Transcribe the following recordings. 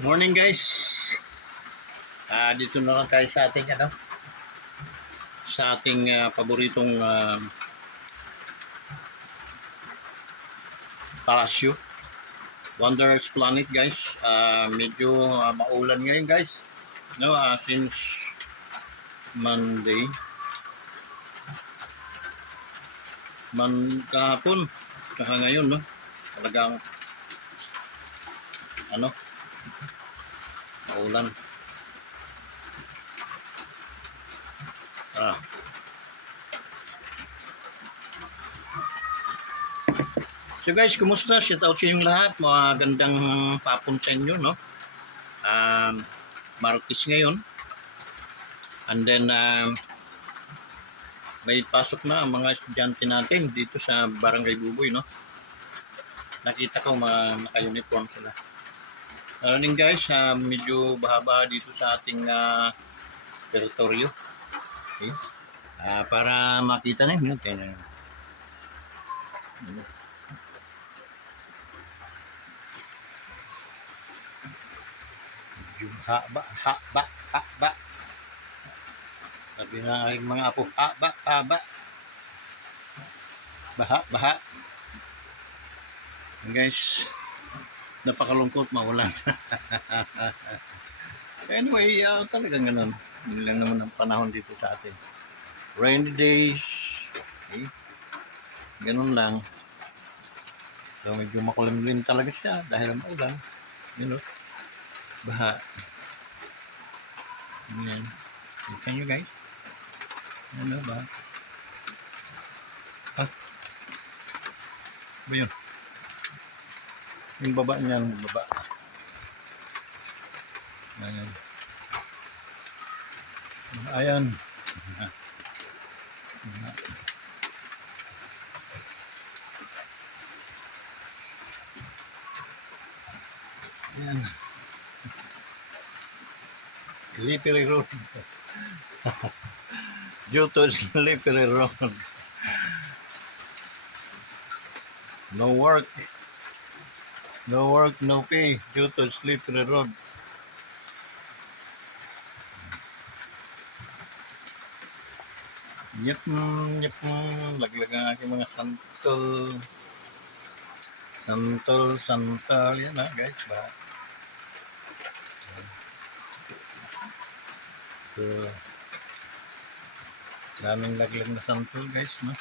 Morning guys. Dito na lang tayo sa ating paboritong palasyo. Wonders Planet guys. Medyo maulan ngayon guys. No, since Monday. Kahapon. Saka ngayon no. Talagang maulan. So guys, kumusta? Shout out sa inyong lahat. Magandang papon sa inyo, no? Martes ngayon. And then, may pasok na ang mga estudyante natin dito sa Barangay Buboy, no? Nakita ko mga naka-uniform sila. Din guys, medyo bahaba dito sa ating teritoryo. Okay? Para makita ninyo, haba. Sabi na aking mga apo, haba. Baha. And guys, napakalungkot, maulan. Anyway, talagang ganun. Yun lang naman ang panahon dito sa atin. Rainy days. Okay? Ganun lang. So medyo makulimlim talaga siya dahil ang maulan. You know, baha. Yan. Kita nyo guys. Ano ba? Ba yun? Yung baba niya, yung baba. Ayan. Ayan. Slippery road. Due to slippery road. No work, no pay due to slippery road. Yep, laglag ang aking mga santol, yan guys ba? So, daming laglag na santol guys, no?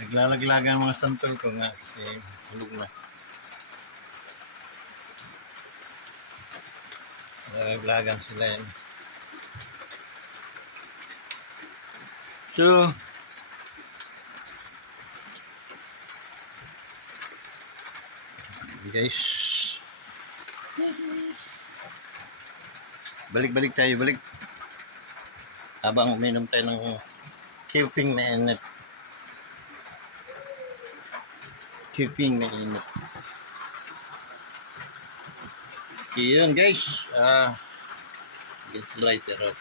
Naglalaglagan mga santol ko nga kasi hulog na. Naglalaglagan sila yan. So, guys, balik habang uminom tayo ng keeping na init. Yun guys, get lighter up.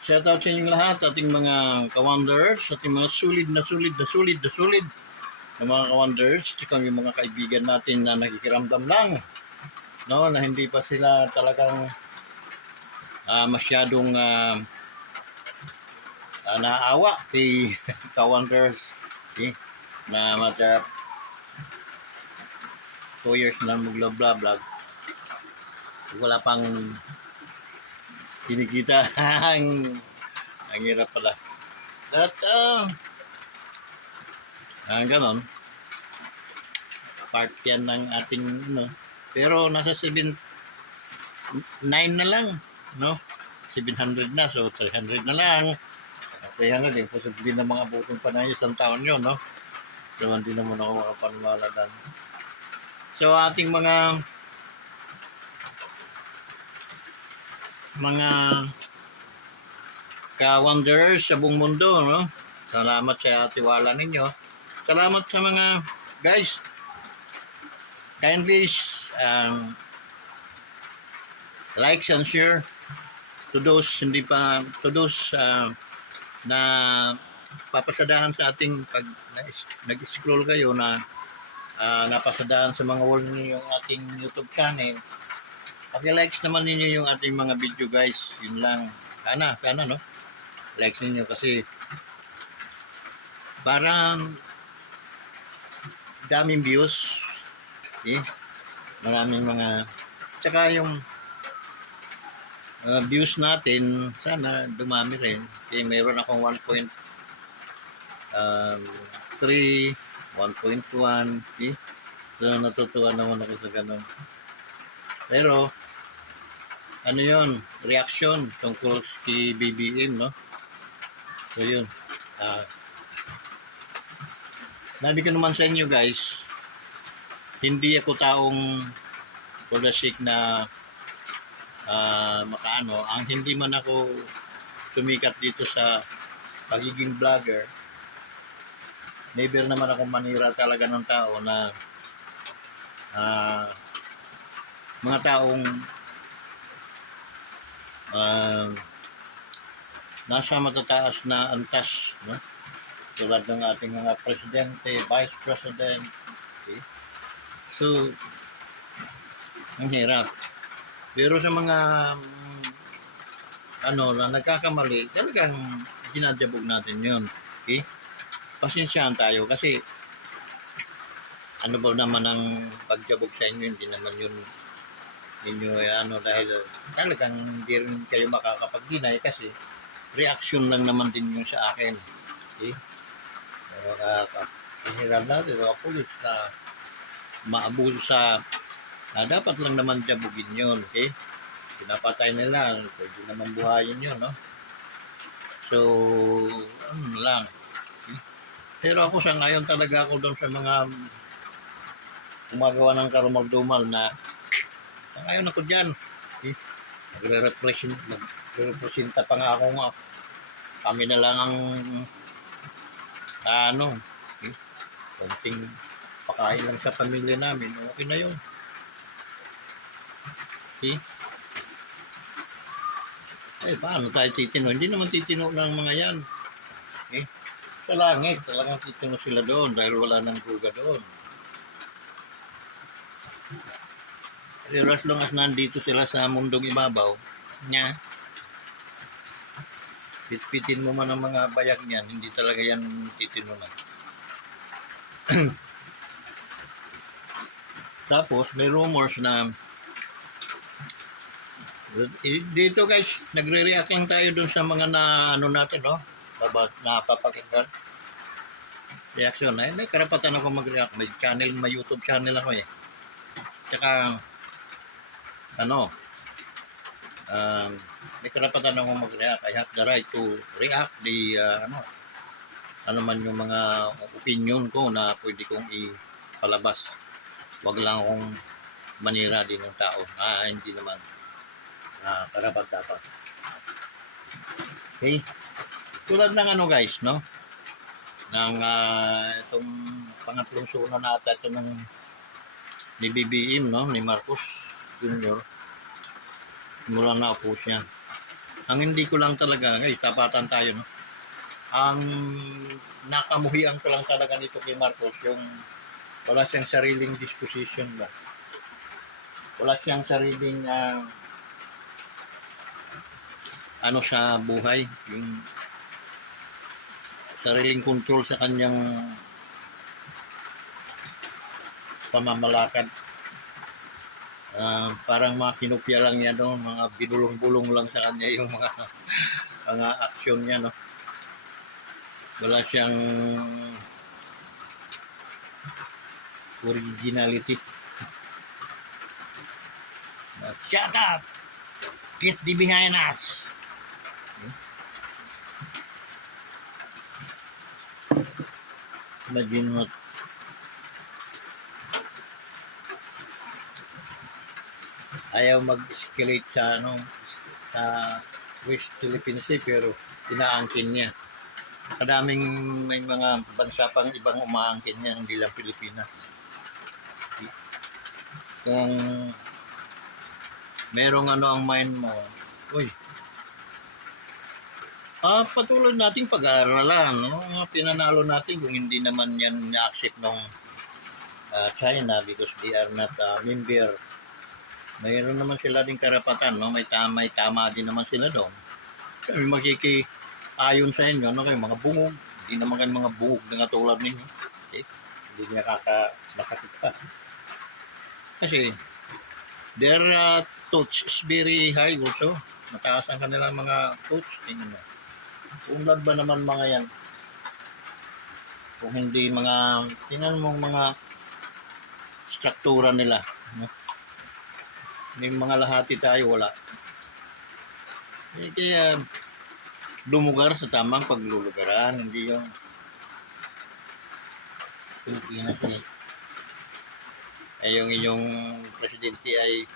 Shout out sa inyong lahat, ating mga ka-wonders, ating mga solid na mga ka-wonders, tsaka yung mga kaibigan natin na nakikiramdam lang, no, na hindi pa sila talagang masyadong naawa kay ka-wonders, okay? Na mata 2 years na mag-vlog, wala pang kinikita. ang hirap pala. At ganon, part yan ng ating pero nasa 9 na lang, no? 700 na, so 300 na lang. 300 din po sabihin ng mga butong pa na isang taon yun, no? So hindi naman ako makapanwala dan. So ating mga ka-wonders sa buong mundo, no? Salamat sa tiwala ninyo. Salamat sa mga guys. Kindly likes and share to those na papasadahan sa ating pag nag-scroll kayo na napasadaan sa mga wall ninyo yung ating YouTube channel. Paki-likes naman ninyo yung ating mga video guys. Yun lang. Sana no. Likes ninyo kasi parang daming views. Okay? Maraming mga tsaka yung views natin sana dumami rin. Kasi mayroon akong 1.3, 1.1. Okay? So natutuwa naman ako sa ganun. Pero ano yon reaction tungkol kay BBM, no? So yun. Nabi ko naman sa inyo guys, hindi ako taong for the sake na makaano. Ang hindi man ako sumikat dito sa pagiging vlogger, never naman ako manira talaga ng tao na mga taong nasa matataas na antas, no? Tulad ng ating mga presidente, vice president. Okay? So, ang hirap. Pero sa mga na nagkakamali, talagang ginajabog natin yun. Okay? Pasensyahan tayo kasi ano ba naman ang pagjabog sa inyo, hindi naman yun ninyo dahil talagang hindi rin kayo makakapag-deny kasi reaction lang naman din yun sa akin. Okay? Kahiram natin mga pulis na maabuso sa dapat lang naman jabugin yun. Okay? Pinapatay nila, pwede naman buhayin yun, no? So, ano lang. Okay? Pero ako sa ngayon talaga ako doon sa mga gumagawa ng karumal-dumal na sa ngayon ako dyan. Okay? Magre-representa pa nga ako nga. Kami na lang ang okay? Konting pakain lang sa pamilya namin. Okay na yun. Okay? Paano tayo titino? Hindi naman titino ng mga yan. Okay? Sa langit, talagang titino sila doon dahil wala nang duga doon. Pero as long as nandito sila sa mundong ibabaw, pitpitin mo man ang mga bayag niyan, hindi talaga yan titino na. Tapos, may rumors na dito guys, nagre-react lang tayo dun sa mga natin, no? Napapakinggan. Reaction. May karapatan ako mag-react. May YouTube channel ako eh. Tsaka, may karapatan ako mag-react. I have the right to react ano man yung mga opinion ko na pwede kong ipalabas. Wag lang akong manira din ng tao. Hindi naman karapat-dapat. Okay? Tulad ng guys, no? Ng itong pangatlong suna nata ito ni BBM, no? Ni Marcos Jr. Mula na po siya. Ang hindi ko lang talaga, tapatan tayo, no? Ang nakamuhian ko lang talaga nito kay Marcos, yung wala siyang sariling disposition ba? Wala siyang sariling sa buhay, yung sariling control sa kanyang pamamalakad. Parang mga kinopya lang yan, no? Mga binulong-bulong lang sa kanya yung mga aksyon niya, no? Wala siyang originality. Shut up! Get thee behind us! Imagine mo, ayaw mag-escalate sa sa West Philippine Sea pero inaangkin niya. Kadaming may mga bansa pang ibang umaangkin niya, hindi lang Pilipinas. Kung merong ang mind mo, patuloy nating pag-aaralan, no? Mga pinanalo natin kung hindi naman yan na-accept ng China because they are not member. Mayroon naman sila din karapatan, no? May tama din naman sila doon. Kami ayon sa inyo, ano kayo, mga bungog. Hindi naman kayo mga bungog na katulad ninyo. Okay? Hindi niya nakakita. Kasi, their touch is very high also. Mataas ang kanilang mga touch. Tingnan mo. Unlad ba naman mga yan? Kung hindi mga, tingnan mo mga struktura nila. No? May mga lahati tayo, wala. Kaya, lumugar sa tamang paglulugaran, hindi yung Pilipinas ay yung inyong presidente ay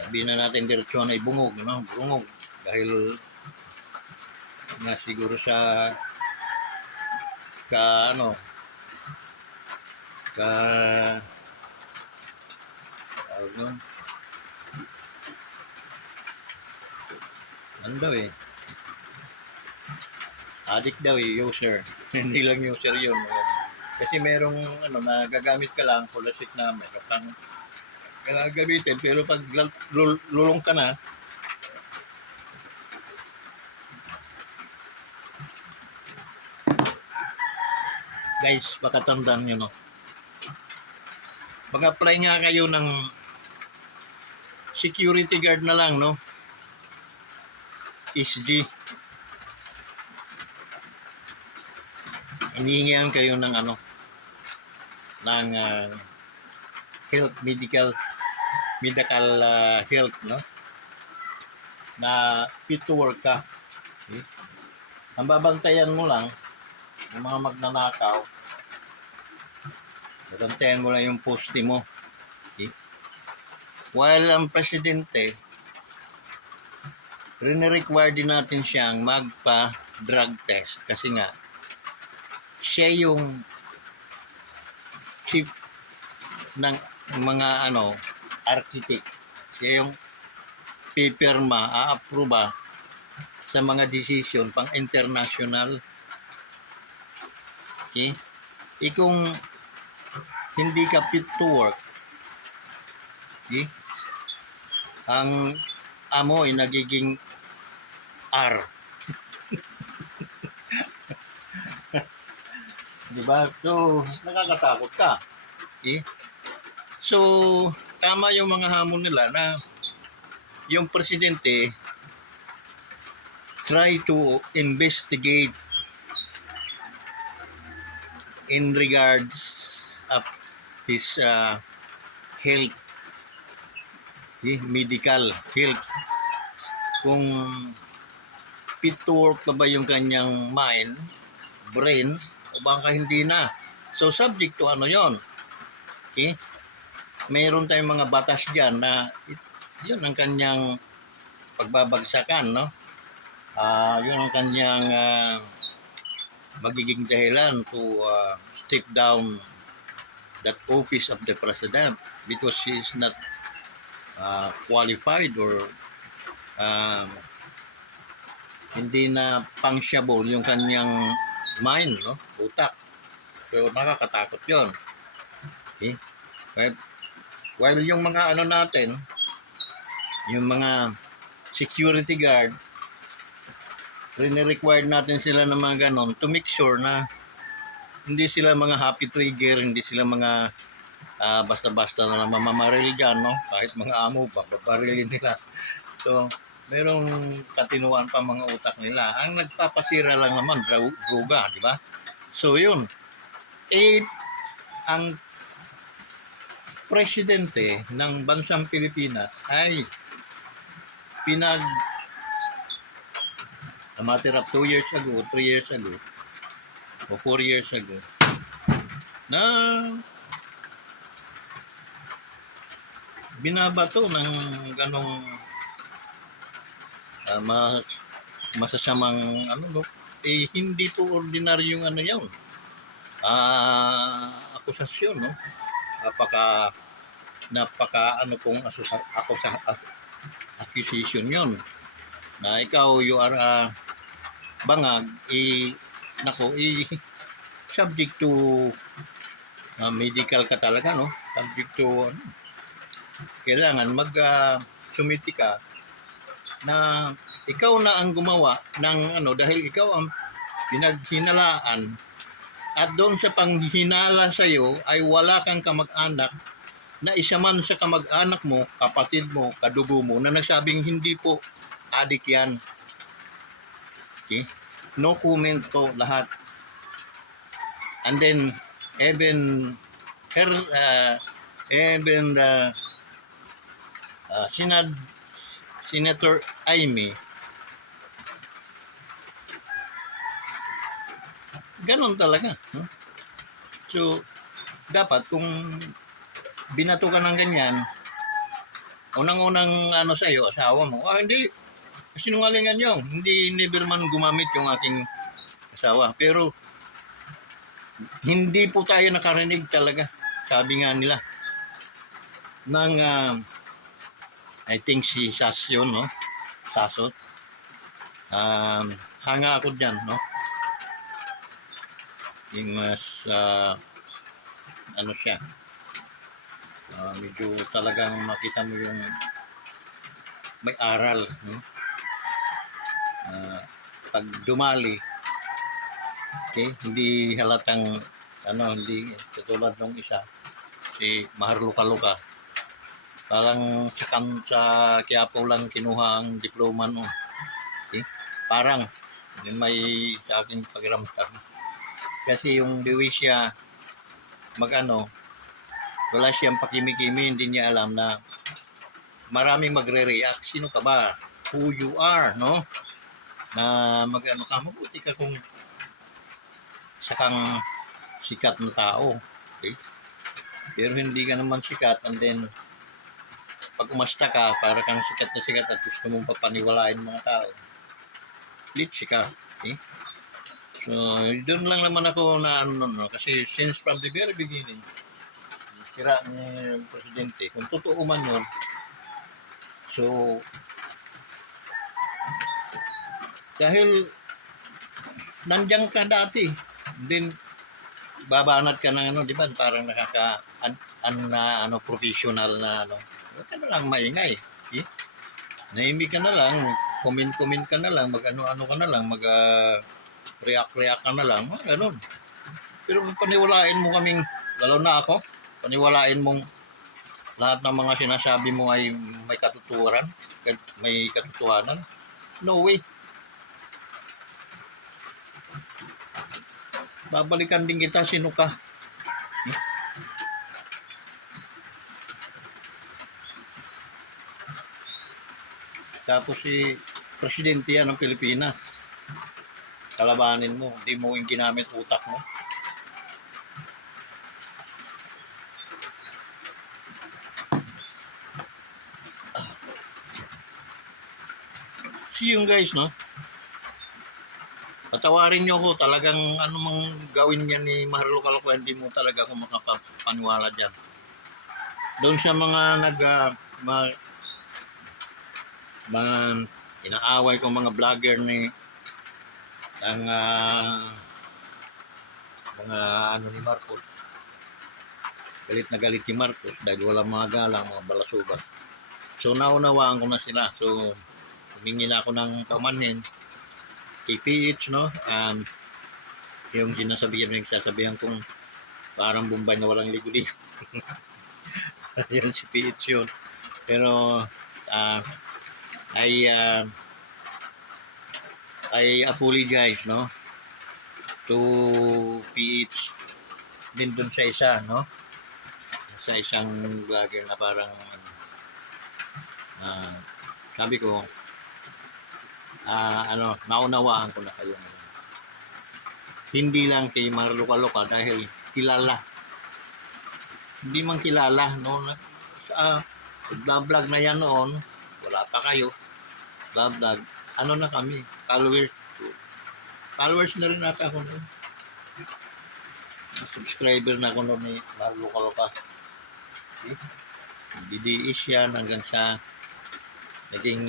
sabihin na natin diretsyon ay bungog, no? Bungog dahil nga siguro sa ano ano ano daw addict daw user hindi lang user yun kasi merong ano nagagamit ka lang pulasit na meron kang gagamitin pero pag lulong ka na guys baka tandaan nyo no mag-apply nga kayo ng security guard na lang no SG hinihingihan kayo ng ano ng health medical health no na fit to work ka okay? Ang babantayan mo lang yung mga magnanakaw babantayan mo lang yung poste mo okay? While ang presidente rin-require din natin siyang magpa drug test kasi nga siya yung chief ng mga ano architect siya yung pipirma a-approve sa mga decision pang international okay kung hindi ka fit to work okay ang amo ay nagiging R diba? So, nakakatakot ka. Okay? So, tama yung mga hamon nila na yung presidente try to investigate in regards of his health, okay? Medical health. Kung fit to work na ba yung kanyang mind, brain, o baka hindi na. So, subject to ano yon okay? Mayroon tayong mga batas dyan na yun ang kanyang pagbabagsakan, no? Yun ang kanyang magiging dahilan to step down that office of the president because he is not qualified or hindi na functionable yung kanyang mind, no? Utak. So, nakakatakot yun. Okay? While yung mga ano natin, yung mga security guard, rin-required natin sila ng mga ganon to make sure na hindi sila mga happy trigger, hindi sila mga basta-basta na mamamaril dyan, no? Kahit mga amo ba, babarilin nila. So, merong katinuan pa mga utak nila. Ang nagpapasira lang naman, droga, di ba? So, yun. Ang presidente ng bansang Pilipinas ay a matter of 2 years ago, 3 years ago, o 4 years ago, na binabato ng ganong masasamang ano, hindi po ordinaryong ano yun, akusasyon, no? Napaka ano pong accusation yun na ikaw you are bangag nako subject to medical ka talaga, no? Subject to, ano, kailangan sumiti ka na ikaw na ang gumawa ng ano, dahil ikaw ang pinaghinalaan at doon sa panghinala sa iyo ay wala kang kamag-anak na isa man sa kamag-anak mo, kapatid mo, kadugo mo na nagsabing hindi po adik yan. Okay? No comment po lahat. And then even her even Senator Amy, ganon talaga, no? So dapat kung binato ka ng ganyan, unang-unang ano sa iyo, asawa mo, hindi, sinungalingan nyo, hindi never man gumamit yung aking asawa. Pero hindi po tayo nakarinig talaga, sabi nga nila ng I think si Sas yun, no? Sasot. Hanga ako dyan, no? Yung mas ano siya, medyo talagang makita mo yung may aral, no? Pag dumali, okay, hindi halatang ano, hindi katulad ng isa si Mahar Luka-Luka, parang sa Quiapo lang kinuha ang diploma no. Okay? Parang may sa aking pakiramdam kasi yung dewi siya magano, wala siyang pakimi-kimi, hindi niya alam na maraming magre-react. Sino ka ba? Who you are, no? Na magano ka, mabuti ka kung sakang sikat na tao. Okay? Pero hindi ka naman sikat, and then pag umasta ka, para kang sikat na sikat at gusto mong papaniwalain mga tao, litsi ka. Okay? So, doon lang naman ako na ano, no? Kasi since from the very beginning, sira ni Presidente, kung totoo man yun, so, dahil nandiyan ka dati, then babanat ka ng ano, di ba? Parang ano, professional na ano. Huwag ka na lang maingay. Okay? Nahimik ka na lang, comment ka na lang, mag-ano-ano ka na lang, react ka na lang, ganun. Pero paniwalain mo kaming, lalo na ako, paniwalain mong lahat ng mga sinasabi mo ay may katotohanan. No way. Babalikan din kita, sino ka? Tapos si Presidente yan ng Pilipinas. Kalabanin mo, hindi mo yung ginamit utak mo. See you guys, no? Patawarin niyo ako, talagang ano mang gawin niya ni Mahar Luka-Luka, hindi mo talaga ako makapaniwala dyan. Doon sa mga inaaway ko mga vlogger ni ang mga ano ni Marcos, galit na galit si Marcos dahil walang mga galang, mga balasubat. So naunawaan ko na sila. So humingi na ako ng paumanhin kay PH, no? Yung nagsasabihan kong parang Bombay na walang ligo-ligo. Yan si PH yun. Pero I apologize, no, to PH din dun sa isa, no, sa isang vlogger na parang sabi ko ano, naunawaan ko na kayo. Hindi lang kay Mahar Luka-Luka dahil kilala, hindi man kilala, no, sa vlog na yan noon, wala pa kayo vlog, ano na kami, followers na rin nata ako noon, subscriber na ako noon ni Mahar Luka-Luka. Okay? DDS yan hanggang sa naging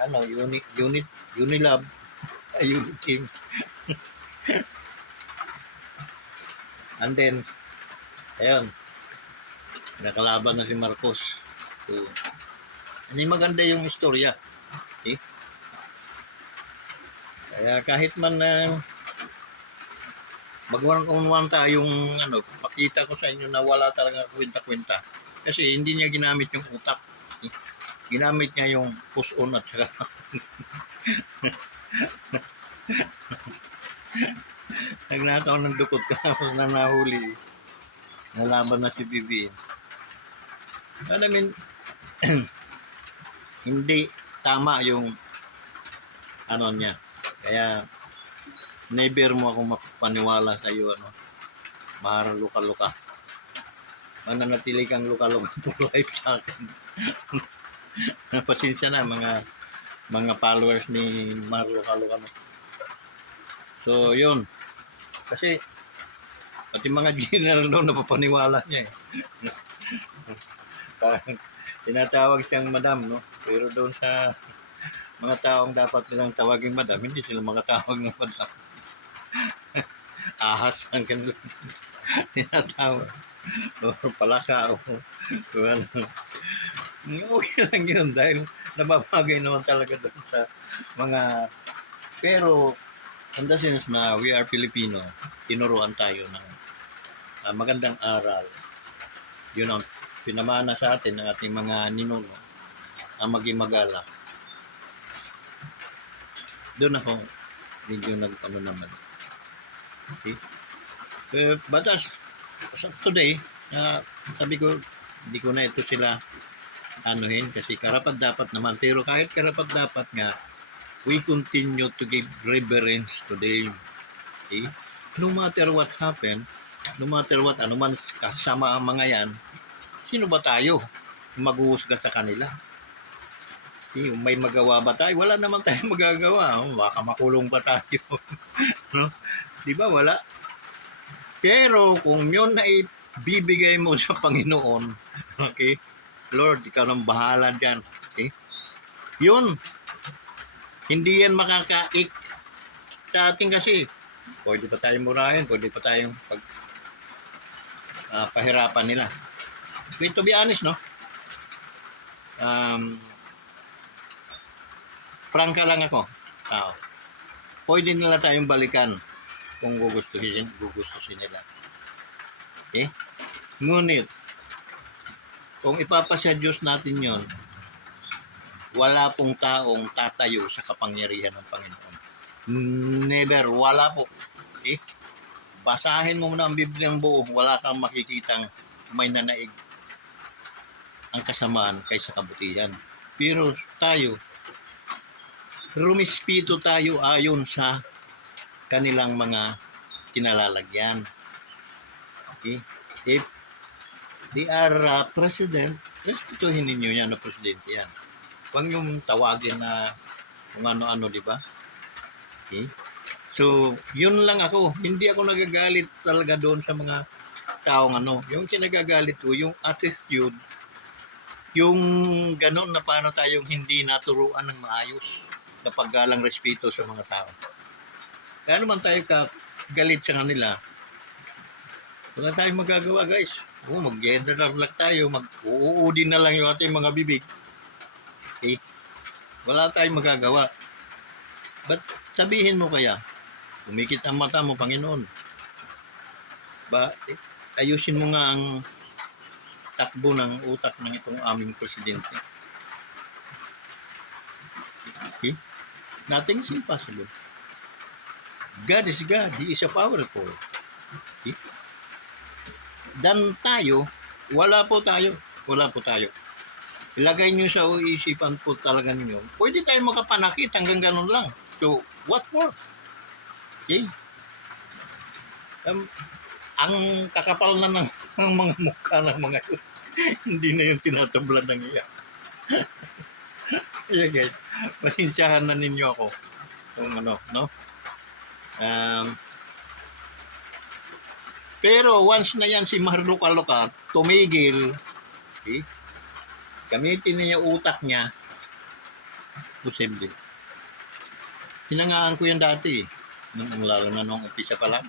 ano, Unilab, unit team. And then Ayun, nakalaban na si Marcos. So, hindi maganda yung istorya. Okay? Kaya kahit man na mag-one-on-one tayong pakita ko sa inyo na wala talaga kwenta-kwenta. Kasi hindi niya ginamit yung utak. Okay? Ginamit niya yung push-on at saka nagnakaw ng dukot ka na nahuli. Nalaban na si BBM. I mean, hindi tama yung niya. Kaya never mo ako mapaniwala sa iyo mahara luka-luka. Mananatili kang luka-luka for life sa akin. Pasensya na mga followers ni Marlo Luka-luka. So yun. Kasi pati mga general doon napapaniwala niya eh. Tinatawag siyang madam, no? Pero doon sa mga taong dapat nilang tawagin madam, hindi sila makatawag ng madam. Ahas ang kanila tinatawag. O palaka o ano. Okay lang yun dahil nababagay naman talaga doon sa mga pero in the sense na we are Filipino, tinuruan tayo ng magandang aral. Yun ang pinamana sa atin ng ating mga ninuno ang maging magala. Doon ako medyo nagkano naman. Okay? But as today, sabi ko, hindi ko na ito sila anuhin kasi karapat dapat naman. Pero kahit karapat dapat nga, we continue to give reverence to them. Okay? No matter what happened, no matter what, anuman kasama ang mga yan, sino ba tayo maghuhusga sa kanila? Okay? May magawa ba tayo? Wala naman tayong magagawa. Baka makulong pa tayo. No? Di ba? Wala. Pero kung yun na ibibigay mo sa Panginoon, okay? Lord, ikaw nang bahala dyan. Okay? Yun. Hindi yan makakaik sa atin kasi. Pwede pa tayong murahin, pwede pa tayong pahirapan nila. Wait, to be honest, no? Prangka lang ako. Pwede nila tayong balikan kung gugustuhin nila. Okay? Ngunit, kung ipapasya Diyos natin yon, wala pong taong tatayo sa kapangyarihan ng Panginoon. Never, wala po. Okay? Basahin mo muna ang Bibliang buo, wala kang makikitang may nanaig ang kasamaan kaysa kabutihan. Pero tayo, rumispito tayo ayon sa kanilang mga kinalalagyan. Okay? If they are president, respetuhin ninyo yan na presidente yan. Huwag yung tawagin na kung ano-ano, di ba? Okay? So, yun lang ako. Hindi ako nagagalit talaga doon sa mga taong Yung kinagagalit ko, yung attitude, yung ganon na paano tayong hindi naturuan ng maayos na paggalang respeto sa mga tao. Kaya naman tayo galit sa kanila. Wala tayong magagawa, guys. Mag-general tayo, mag-uudin na lang yung ating mga bibig. Okay? Wala tayong magagawa. But sabihin mo kaya, kumikit ang mata mo, Panginoon. Ayusin mo nga ang takbo ng utak ng itong aming presidente. Okay? Nothing is impossible. God is God. He is a powerful. Okay? Dan tayo, wala po tayo. Ilagay nyo sa isipan po talaga ninyo. Pwede tayo makapanakit hanggang ganun lang. So, what for? Okay? Ang kakapal na ng mga mukha ng mga yun. Hindi na yung tinatablan ng iya. Yeah, guys. Pasensyahan na ninyo ako. Kung no? Pero once na yan si Marlo Luka-luka, tumigil, okay? Gamitin niya utak niya, posible. Hinangaan ko yan dati, lalo na nung umpisa pa lang.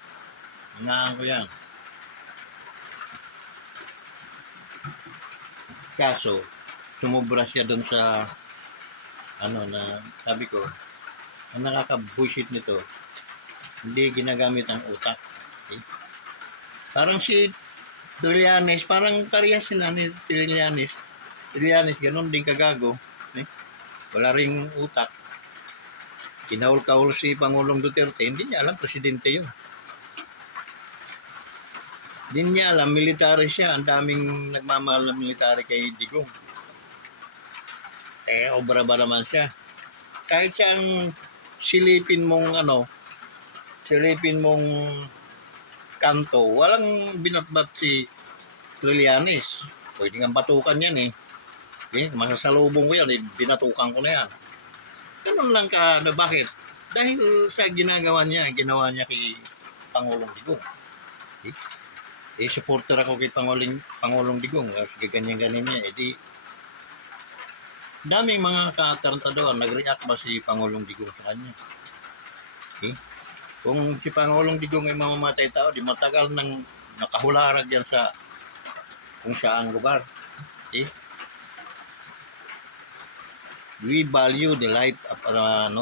Hinangaan ko yan. Kaso, sumubra siya doon sa, ano na, sabi ko, ang nakaka-bullshit nito, hindi ginagamit ang utak. Okay? Parang si Trillanes, parang parehas sila ni Trillanes. Trillanes, ganun din kagago. Eh? Wala ring utak. Kinahul-kahul si Pangulong Duterte, hindi niya alam, presidente yun. Hindi niya alam, military siya. Ang daming nagmamahal na military kay Digong. Obra ba naman siya? Kahit siyang silipin mong kanto, walang binatbat si Trillanes. Pwede nga batukan yan eh. Masasalubong ko yan, binatukan ko na yan. Ganun lang ka, bakit? Dahil sa ginawa niya kay Pangulong Digong. Supporter ako kay Pangulong Digong. Kasi ganyan-ganyan niya. Daming mga katarantador, nag-react ba si Pangulong Digong sa kanya? Kung si Pangulong Digong ay mamamatay tao, di matagal nang nakahularag yan sa kung saan lugar. We value the life of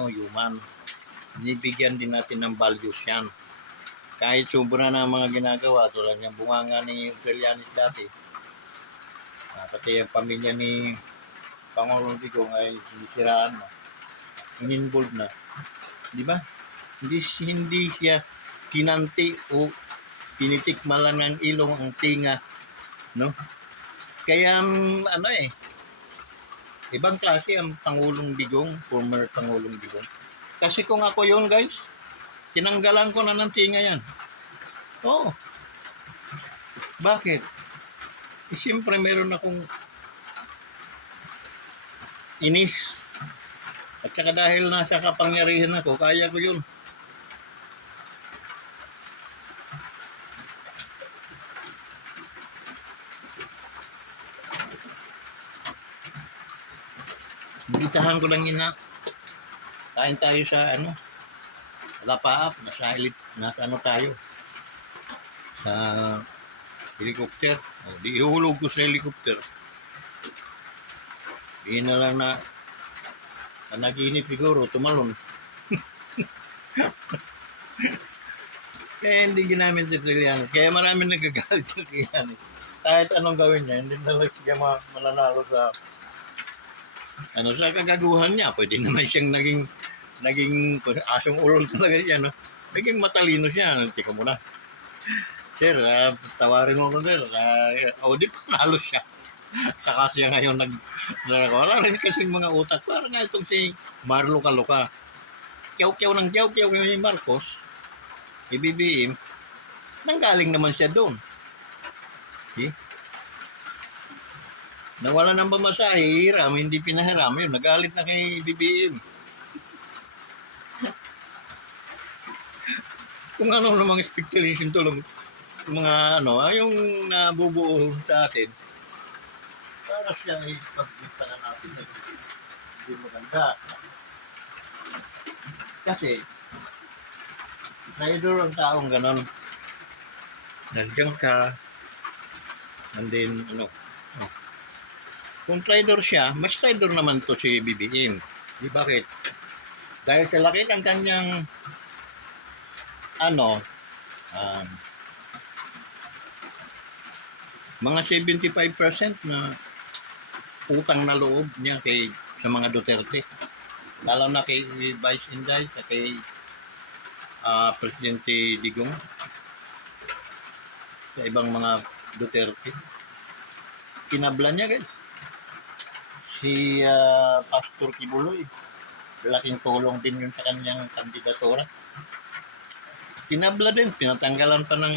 human. Binibigyan din natin ng values yan. Kahit sobra na mga ginagawa, tulad ng bunganga ni Trillanes dati. Pati ang pamilya ni Pangulong Digong ay sinisiraan na. In-involved na. Di ba? Hindi siya kinanti o pinitikman lang ng ilong ang tinga. No? Kaya ibang klase ang Pangulong Digong, former Pangulong Digong. Kasi kung ako yun guys, tinanggalan ko na ng tinga yan. Oo. Bakit? Siyempre meron akong inis. At saka dahil nasa kapangyarihan ako, kaya ko yun. Bitahan ko lang yun na. Kain tayo sa Lapaap, nasa tayo. Sa helicopter. Di ihulog ko sa helicopter. Di na lang na naginip siguro, tumalon. Kaya hindi ginamit si Trillanes. Kaya maraming nagagalit sa Trillanes. Kahit anong gawin niya, hindi na lang siya mananalo sa sa kagaguhan niya. Pwede naman siyang naging asong ulol talaga siya, no? Naging matalino siya. Tika muna. Sir, tawarin mo ko, sir. Di panalo siya. Saka siya ngayon wala rin kasing mga utak. Parang nga itong si Marlo Caloca. Kyaw-kyaw ng kyaw-kyaw yung Marcos, BBM, nanggaling naman siya doon. Nawala ng pamasahe, hiram, hindi pinahiram. Yun, nagalit na kay BBM. Kung ano namang speculation to lang, mga yung nabubuo sa atin, para siya ay pag-ipta na natin na hindi maganda. Kasi, traidor ang taong ganon. Nandiyan ka, and then, kung traidor siya, mas traidor naman to si BBM. Di bakit? Dahil sa laki ng kanyang mga 75% na utang na loob niya sa mga Duterte. Lalo na kay Vice Inday, kay Presidente Digong, sa ibang mga Duterte. Kinabla niya guys. Si Pastor Kibuloy, laking tulong din yun sa kanyang kandidatura. Kinabla din, pinatanggalan pa ng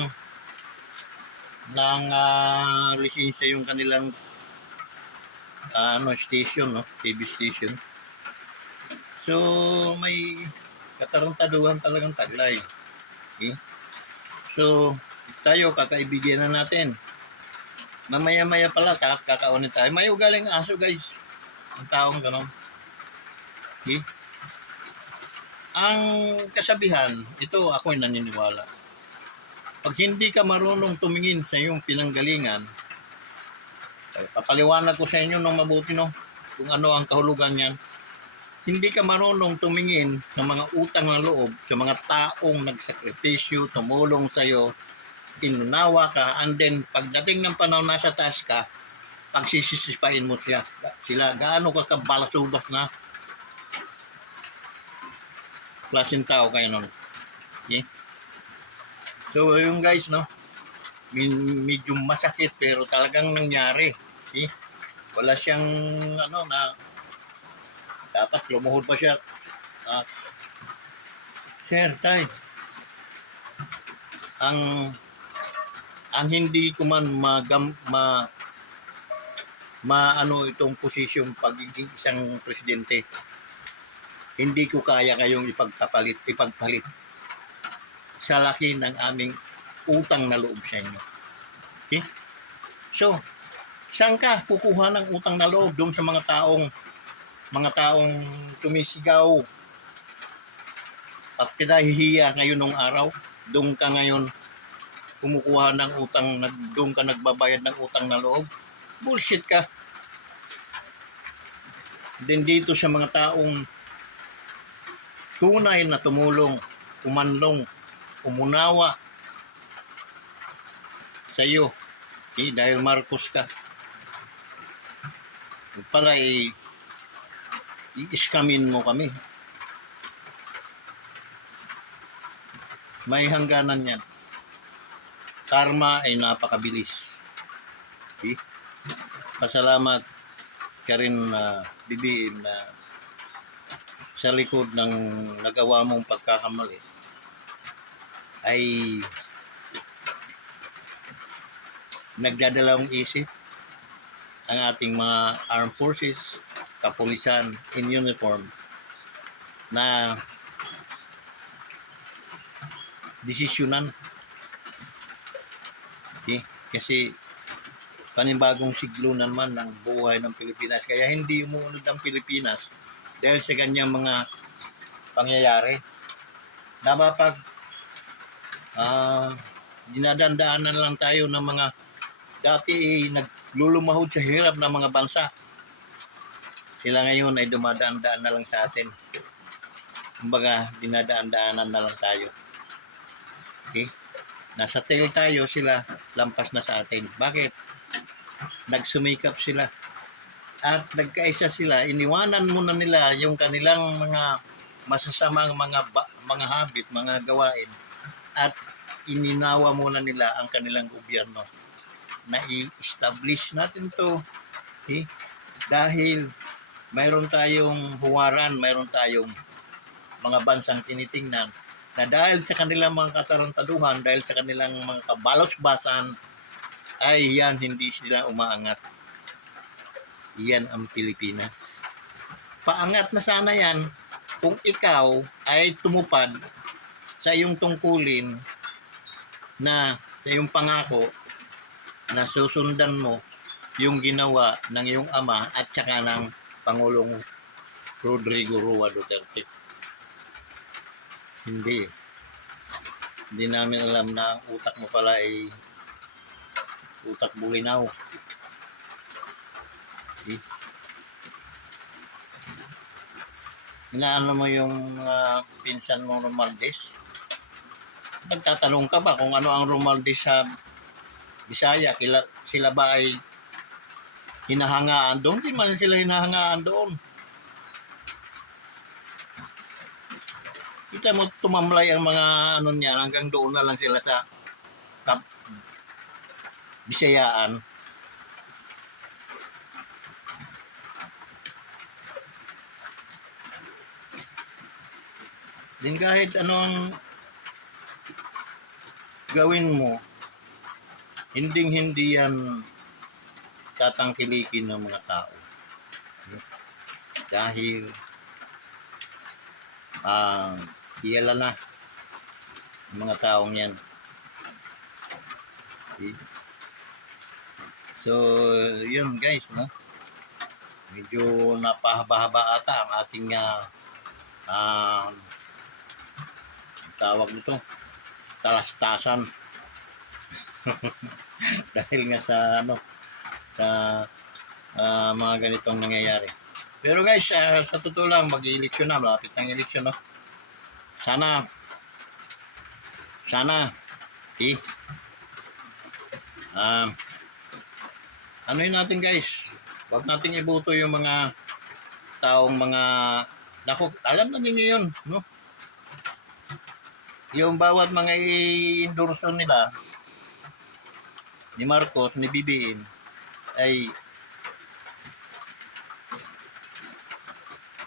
lisensya yung kanilang station, TV station. So may katarantaduhan talagang taglay. So tayo, kakaibigan na natin. Mamaya-maya pala kakaunin tayo. May ugaling aso guys, ang taong ganon. Ang kasabihan, ito ako'y naniniwala. Pag hindi ka marunong tumingin sa iyong pinanggalingan, Papaliwanag ko sa inyo ng mabuti, no, kung ano ang kahulugan niyan. Hindi ka marunong tumingin ng mga utang ng loob sa mga taong nagsakripisyo, tumulong sa'yo, inunawa ka, and then pagdating ng panahon nasa taas ka, pagsisisipain mo sila gaano ka kabalasubas na klaseng tao kayo nun. Okay? So yung guys, no, medyo masakit pero talagang nangyari. Okay? Wala siyang ano na dapat lumuhod pa siya. Ah, Sir, tay, ang hindi ko man maano itong posisyon pagiging isang presidente, hindi ko kaya kayong ipagpalit sa laki ng aming utang na loob sa inyo. Okay? So, saan ka kukuha ng utang na loob doon sa mga taong tumisigaw at pinahihiya ngayon ng araw? Doon ka ngayon kumukuha ng utang, doon ka nagbabayad ng utang na loob? Bullshit ka. Then dito sa mga taong tunay na tumulong, umanlong, umunawa sa iyo, dahil Marcos ka, para i-scamin mo kami. May hangganan yan. Karma ay napakabilis. Okay? Pasalamat ka rin, BBM, na sa likod ng nagawa mong pagkakamali ay nagdadalawang isip ang ating mga armed forces, kapulisan in uniform na desisyonan. Okay? Kasi panibagong siglo naman ng buhay ng Pilipinas, kaya hindi umuunod ang Pilipinas dahil sa ganyang mga pangyayari. Dapat dinadandaanan lang tayo ng mga dati naglulumahod sa hirap ng mga bansa. Sila ngayon ay dumadaan-daan na lang sa atin. Kumbaga, dinadaan-daanan na lang tayo. Okay? Nasa tail tayo, sila lampas na sa atin. Bakit? Nagsumikap sila. At nagkaisa sila, iniwanan muna nila yung kanilang mga masasamang mga habit, mga gawain, at ininawa muna nila ang kanilang gobyerno na i-establish natin to. Okay? Dahil mayroon tayong huwaran, mayroon tayong mga bansang tinitingnan na dahil sa kanilang mga katarantaduhan, dahil sa kanilang mga kabalos-basan, ay yan, hindi sila umaangat. Yan ang Pilipinas. Paangat na sana yan kung ikaw ay tumupad sa iyong tungkulin, na sa iyong pangako na susundan mo yung ginawa ng iyong ama at saka ng Pangulong Rodrigo Roa Duterte. Hindi. Hindi namin alam na ang utak mo pala ay utak bulinaw. Okay? Inaano mo yung pinsan mong Romualdez? Nagtatanong ka ba kung ano ang Romualdez sa Bisaya? Sila ba ay hinahangaan doon? Hindi man sila hinahangaan doon. Kita mo tumamlay ang mga ano niya, hanggang doon na lang sila sa Bisayaan. Din kahit ano ang gawin mo, hindi yan tatangkilikin ng mga tao. Dahil hiyala na ang mga taong yan. Okay. So, yun guys, no? Medyo napahaba-haba ata ang ating tawag nito, talastasan. Dahil nga sa sa mga ganitong nangyayari. Pero guys, sa totoo lang, mag-eleksyon na, malapit ng eleksyon, no? Sana, eh, ano yun natin guys, wag nating iboto yung mga taong mga, naku, alam na ninyo yun, no? Yung bawat mga i-endorse nila, ni Marcos, ni BBM, ay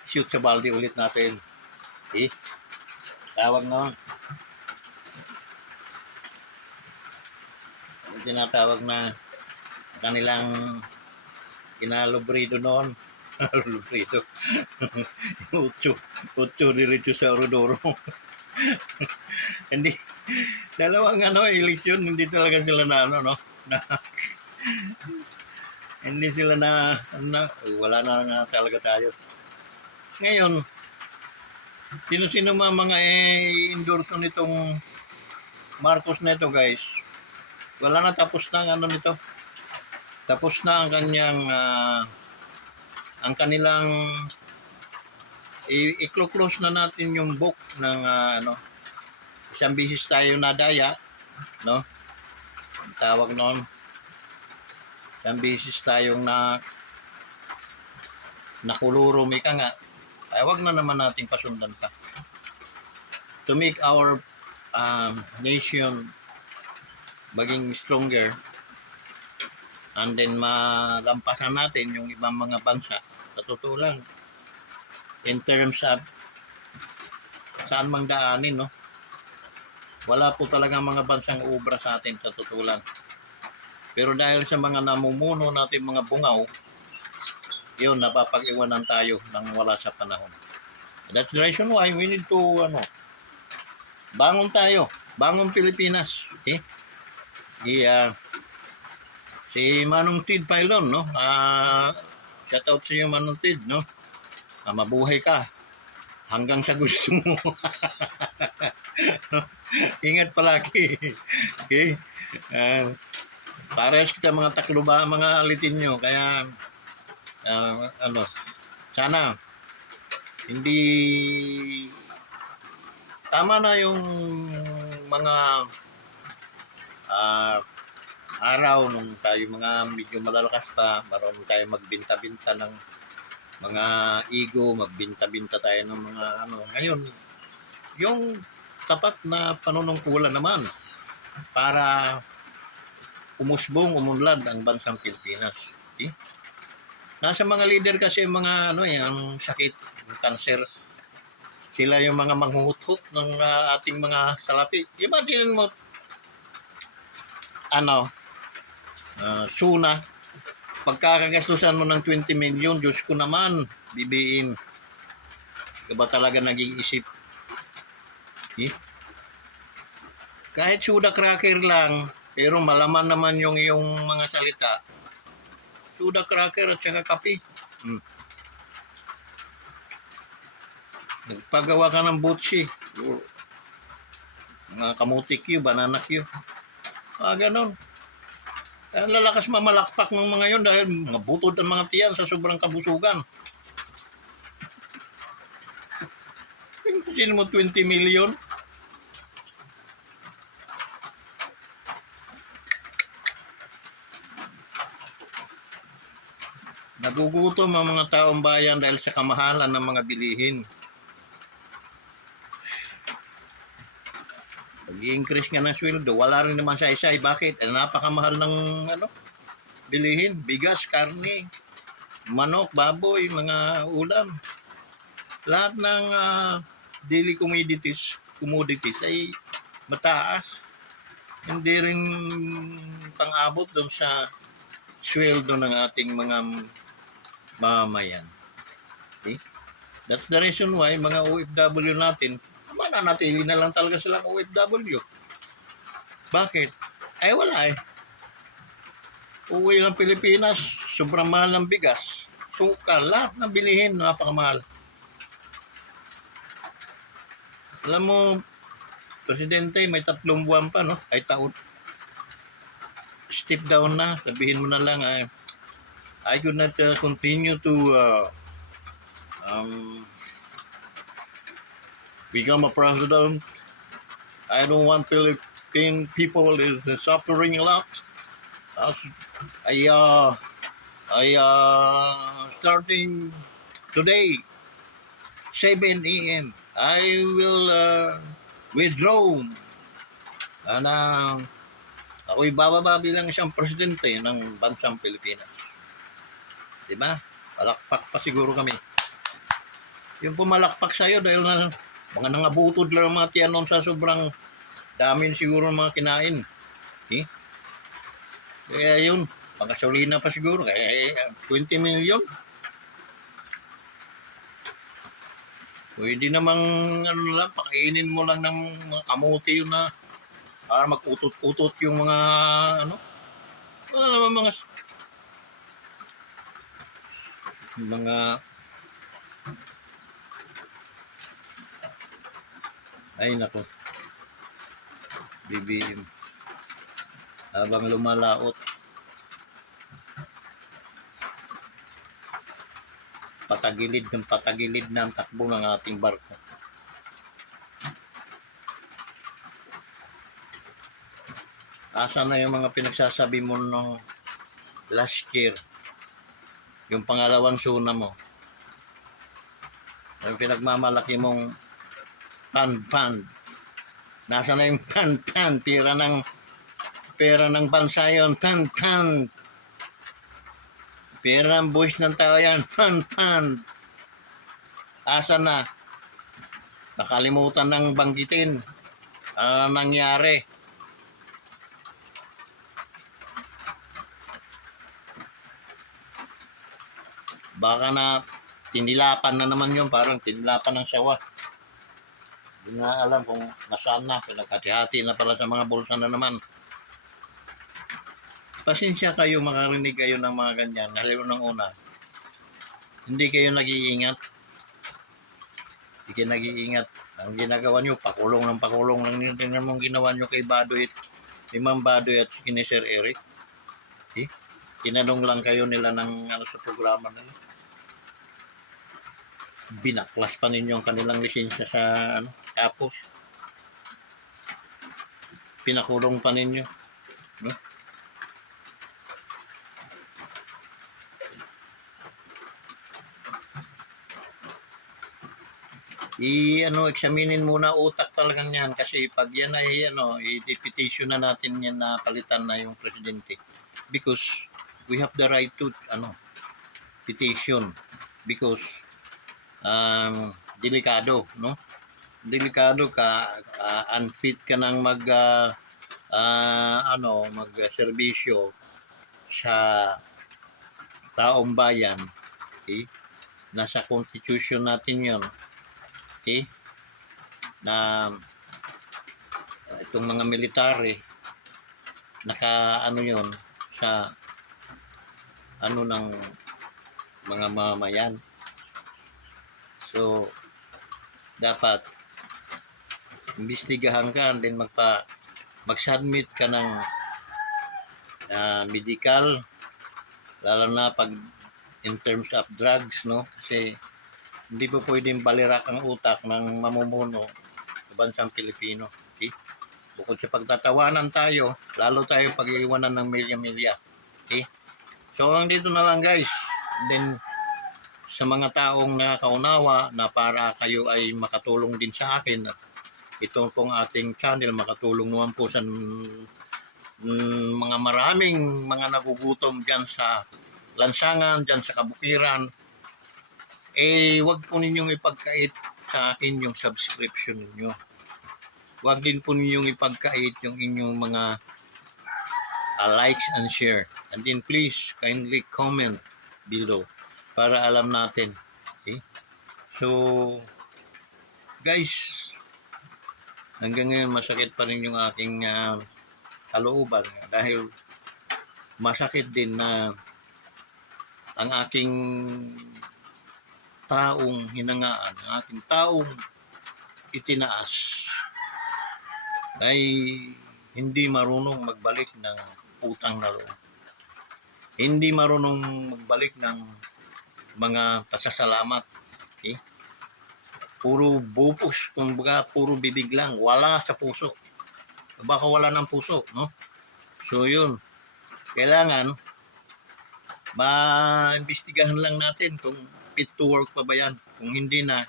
shoot sa balde ulit natin. Eh, tawag na. Tinatawag na kanilang kinalobrido noon. Lobrido. Utso diretso sa Orodoro. Hindi, dalawang eleksyon, hindi talaga sila na no? Hindi sila wala na nga talaga tayo. Ngayon, sino-sino mga endorso nitong Marcos na ito guys, wala na, tapos na ang nito. Tapos na ang kanyang ang kanilang i-close na natin yung book ng isang bisis tayo nadaya, no? Ang tawag noon, isang bisis tayong nakuluro, ika nga. Ay, wag na naman nating pasundan pa. To make our nation maging stronger, and then malampasan natin yung ibang mga bansa. Sa totoo lang, in terms of saan mang daanin, no? Wala po talaga mga bansang ubra sa atin, sa totoo lang. Pero dahil sa mga namumuno natin mga bungaw, yun, napapag-iwanan tayo nang wala sa panahon. That's the reason why we need to bangon tayo, bangon Pilipinas. Okay? Si Manong Tid Pailon, no? Shout out sa iyo, Manong Tid, no? Mabuhay ka hanggang sa gusto mo. Ingat palagi. Okay? Parehas kita mga Tacloba, mga alitin nyo. Kaya, sana, hindi, tama na yung mga araw nung tayo mga medyo malalakas pa, marunong tayo magbinta-binta ng mga ego, magbinta-binta tayo ng mga Ngayon, yung tapat na panunungkulan naman para umusbong, umunlad ang bansang Pilipinas. Okay? Nasa mga leader kasi mga ang sakit, yung cancer. Sila yung mga manghuhut ng ating mga salapi. Imagine mo, Suna, pagkakagastusan mo ng 20 million, Diyos ko naman, bibiin. Ika ba talaga naging isip? Kahit soda cracker lang, pero malaman naman yung mga salita. Soda cracker at saka kape. Nagpagawa ka ng butsi. Mga kamuti Q, banana Q. Ganon. Ang lalakas mamalakpak ng mga yon dahil mga butod ang mga tiyan sa sobrang kabusugan. Sino mo 20 million? Nagugutom ang mga taong bayan dahil sa kamahalan ng mga bilihin. Pag-i-increase nga ng sweldo, wala rin naman sa isa. Bakit? Napakamahal ng bilihin. Bigas, karne, manok, baboy, mga ulam. Lahat ng daily commodities ay mataas. Hindi rin pang-abot doon sa sweldo ng ating mga mamamayan. Okay? That's the reason why mga OFW natin, mananatili na lang talaga silang OFW. Bakit? Ay wala eh. Uwi ng Pilipinas, sobrang mahal ng bigas, suka, lahat ng bilihin, napakamahal. Alam mo, Presidente, may 3 buwan pa, no? Ay taon. Step down na, sabihin mo na lang, I could not continue to um, become a president. I don't want Philippine people is suffering a lot. That's- I starting today 7 a.m. I will withdraw na ako'y bababa bilang isang presidente ng bansang Pilipinas. Di ba? Palakpak pa siguro kami. Yung pumalakpak sa'yo dahil na mga nangabutod lang ang mga tiyanon sa sobrang dami siguro ng mga kinain. Eh? Kaya yun, panggasolina pa siguro. Kaya 20 million. Pwede namang ano lang, pakainin mo lang ng mga kamuti yun na para mag-utot-utot yung mga ano, ano naman mga ay nako, BBM habang lumalaot patagilid na ang takbo ng ating barko. Asa na yung mga pinagsasabi mo no last year, yung pangalawang suna mo, yung pinagmamalaki mong pan, nasa na yung pan, pera ng bansa yun, pan, pera ng buwis ng tao yan, pan, asa na, nakalimutan ng banggitin, nangyari. Baka na tinilapan na naman yun, parang tinilapan ng sawa. Hindi na alam kung nasaan na, pinagkati-hati na pala sa mga bulsa na naman. Pasensya kayo, makarinig kayo ng mga ganyan. Haliw ng una, hindi kayo nag-iingat. Hindi kayo nag-iingat. Ang ginagawa nyo, pakulong lang nyo. Tingnan mong ginawa nyo kay Badoy, ni Ma'am Badoy at ni Sir Eric. Eh? Tinanong lang kayo nila ng ano, sa programa na yun. Binaklas pa ninyo ang kanilang lisensya sa ano, tapos pinakulong pa ninyo, no? Examinin muna utak talagang yan kasi pag yan ay i-petition na natin yan na palitan na yung presidente because we have the right to petition because delikado, no? Delikado ka, unfit ka nang mag-serbisyo sa taong bayan. Okay? Nasa constitution natin yon. Okay? Na itong mga military yon sa ng mga mamayan. So dapat imbestigahan ka and then mag-submit ka ng medical, lalo na pag in terms of drugs, no? Kasi hindi po pwedeng balirak ang utak ng mamumuno sa bansang Pilipino. Okay? Bukod sa pagtatawanan tayo, lalo tayo pag-iiwanan ng milya-milya. Okay? So hanggang dito na lang guys. And then sa mga taong nakakaunawa na para kayo ay makatulong din sa akin at ito pong ating channel makatulong naman po sa mga maraming mga nagugutom dyan sa lansangan, dyan sa kabukiran, wag po ninyong ipagkait sa akin yung subscription ninyo. Wag din po ninyong ipagkait yung inyong mga likes and share. And then please kindly comment below para alam natin. Okay? So guys, hanggang ngayon masakit pa rin yung aking kalooban dahil masakit din na ang aking taong hinangaan, ang aking taong itinaas ay hindi marunong magbalik ng utang na loob. hindi marunong magbalik ng mga pasasalamat. Okay? Puro bupos, kumbaga puro bibig lang, wala sa puso. Baka wala ng puso, no? So yun, kailangan ma-imbestigahan lang natin kung fit to work pa ba yan. Kung hindi na,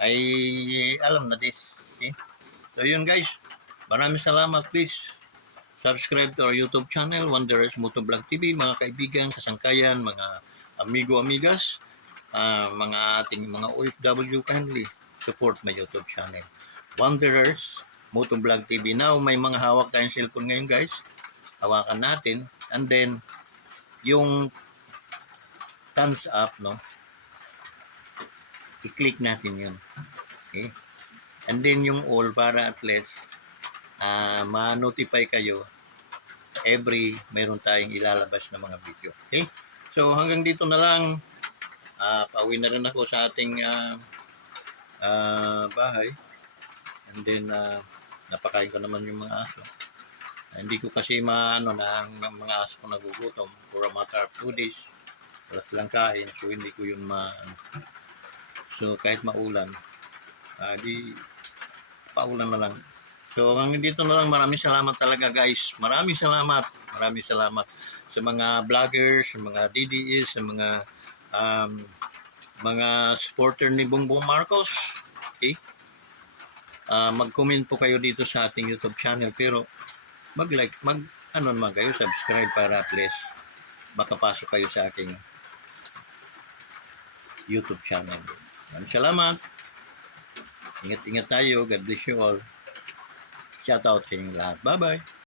ay alam na this. Okay? So yun guys, maraming salamat. Please subscribe to our YouTube channel, Wanderers Motovlog TV, mga kaibigan, kasangkayan, mga amigo-amigas, mga ating mga OFW, kindly support my YouTube channel, Wanderers Motovlog TV. Now, may mga hawak tayong cellphone ngayon guys. Hawakan natin. And then, yung thumbs up, no? I-click natin yun. Okay? And then, yung all para at least ma-notify kayo every mayroon tayong ilalabas na mga video. Okay? So, hanggang dito na lang. Pauwi na rin ako sa ating bahay. And then, napakain ko naman yung mga aso. Hindi ko kasi maano na ang mga aso ko nagugutom for a matter of 2 days. Wala silang kain. So, hindi ko yun So, kahit maulan, di paulan na lang. So, hanggang dito na lang. Maraming salamat talaga guys. Maraming salamat. Maraming salamat sa mga vloggers, sa mga DDS, sa mga supporter ni Bongbong Marcos. Okay? Mag-comment po kayo dito sa ating YouTube channel. Pero, mag-like, ano naman kayo, subscribe para at least makapasok kayo sa aking YouTube channel. Maraming salamat. Ingat-ingat tayo. God bless you all. Shout out sa inyong lahat. Bye-bye.